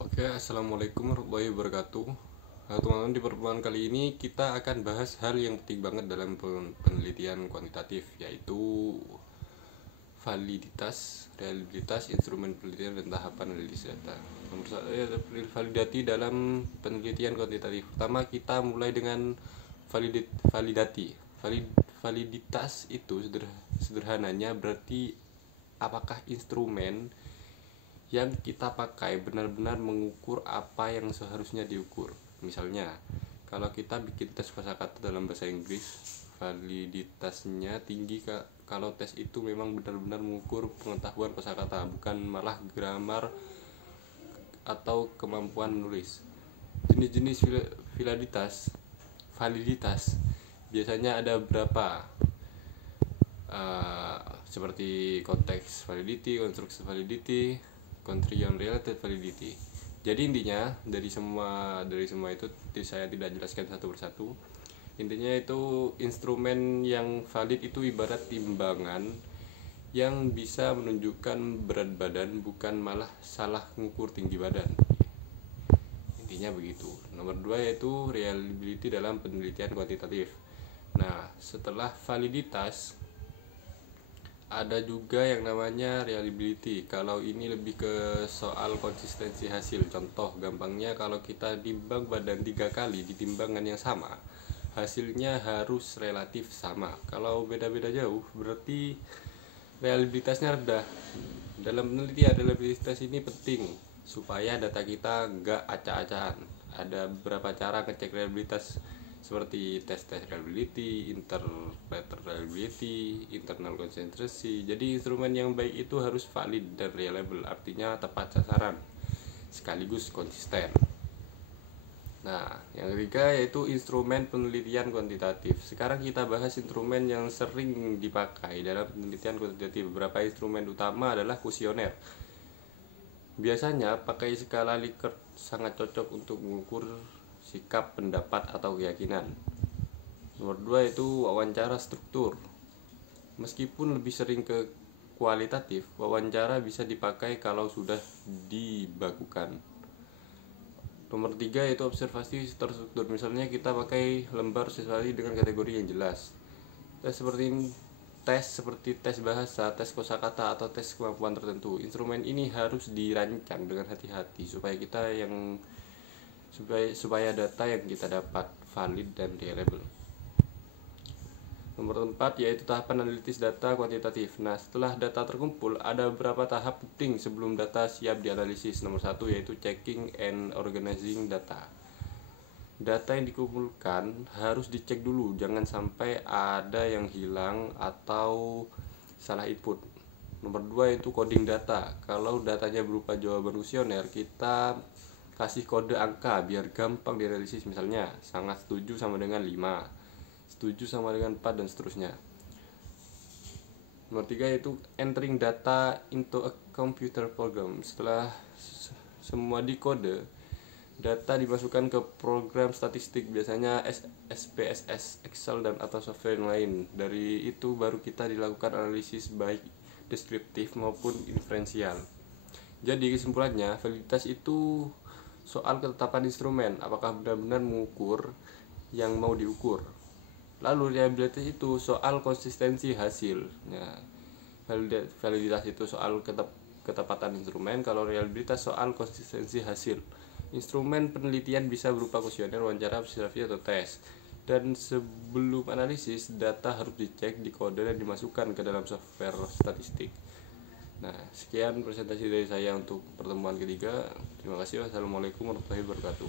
Oke, assalamualaikum warahmatullahi wabarakatuh. Nah, teman-teman, di pertemuan kali ini kita akan bahas hal yang penting banget dalam penelitian kuantitatif, yaitu validitas, reliabilitas, instrumen penelitian, dan tahapan analisis data. Nomor satu, validati dalam penelitian kuantitatif. Pertama, kita mulai dengan validati. Validitas itu sederhananya berarti apakah instrumen yang kita pakai benar-benar mengukur apa yang seharusnya diukur. Misalnya, kalau kita bikin tes kosakata dalam bahasa Inggris, validitasnya tinggi kalau tes itu memang benar-benar mengukur pengetahuan kosakata, bukan malah grammar atau kemampuan menulis. Jenis-jenis validitas biasanya ada berapa? Seperti konteks validity, construction validity, constraint related validity. Jadi intinya dari semua itu saya tidak jelaskan satu persatu. Intinya itu instrumen yang valid itu ibarat timbangan yang bisa menunjukkan berat badan, bukan malah salah mengukur tinggi badan. Intinya begitu. Nomor 2 yaitu reliability dalam penelitian kuantitatif. Nah, setelah validitas ada juga yang namanya reliability. Kalau ini lebih ke soal konsistensi hasil. Contoh gampangnya, kalau kita timbang badan 3 kali di timbangan yang sama, hasilnya harus relatif sama. Kalau beda-beda jauh berarti reliabilitasnya rendah. Dalam penelitian, reliabilitas ini penting supaya data kita nggak acak-acakan. Ada beberapa cara ngecek reliabilitas, seperti tes reliability, interpreter reliability, internal consistency. Jadi instrumen yang baik itu harus valid dan reliable, artinya tepat sasaran sekaligus konsisten. Nah, yang ketiga yaitu instrumen penelitian kuantitatif. Sekarang kita bahas instrumen yang sering dipakai dalam penelitian kuantitatif. Beberapa instrumen utama adalah kuesioner. Biasanya pakai skala Likert, sangat cocok untuk mengukur sikap, pendapat, atau keyakinan. Nomor 2 itu wawancara struktur. Meskipun lebih sering ke kualitatif, wawancara bisa dipakai kalau sudah dibakukan. Nomor 3 yaitu observasi terstruktur. Misalnya kita pakai lembar observasi dengan kategori yang jelas. Tes seperti tes bahasa, tes kosakata, atau tes kemampuan tertentu. Instrumen ini harus dirancang dengan hati-hati supaya data yang kita dapat valid dan reliable. Nomor 4 yaitu tahapan analisis data kuantitatif. Nah, setelah data terkumpul, ada beberapa tahap penting sebelum data siap dianalisis. Nomor 1 yaitu checking and organizing data. Data yang dikumpulkan harus dicek dulu, jangan sampai ada yang hilang atau salah input. Nomor 2 itu coding data. Kalau datanya berupa jawaban kuesioner, kita kasih kode angka biar gampang dianalisis. Misalnya sangat setuju sama dengan 5, setuju sama dengan 4, dan seterusnya. Nomor 3 itu entering data into a computer program. Setelah semua dikode, data dimasukkan ke program statistik, biasanya SPSS, Excel, dan atau software yang lain. Dari itu baru kita dilakukan analisis baik deskriptif maupun inferensial. Jadi kesimpulannya, validitas itu soal ketetapan instrumen, apakah benar-benar mengukur yang mau diukur. Lalu reliabilitas itu soal konsistensi hasil. Nah, validitas itu soal ketepatan instrumen, kalau reliabilitas soal konsistensi hasil. Instrumen penelitian bisa berupa kuesioner, wawancara, observasi, atau tes. Dan sebelum analisis, data harus dicek, dikode, dan dimasukkan ke dalam software statistik. Nah, sekian presentasi dari saya untuk pertemuan ketiga. Terima kasih. Wassalamualaikum warahmatullahi wabarakatuh.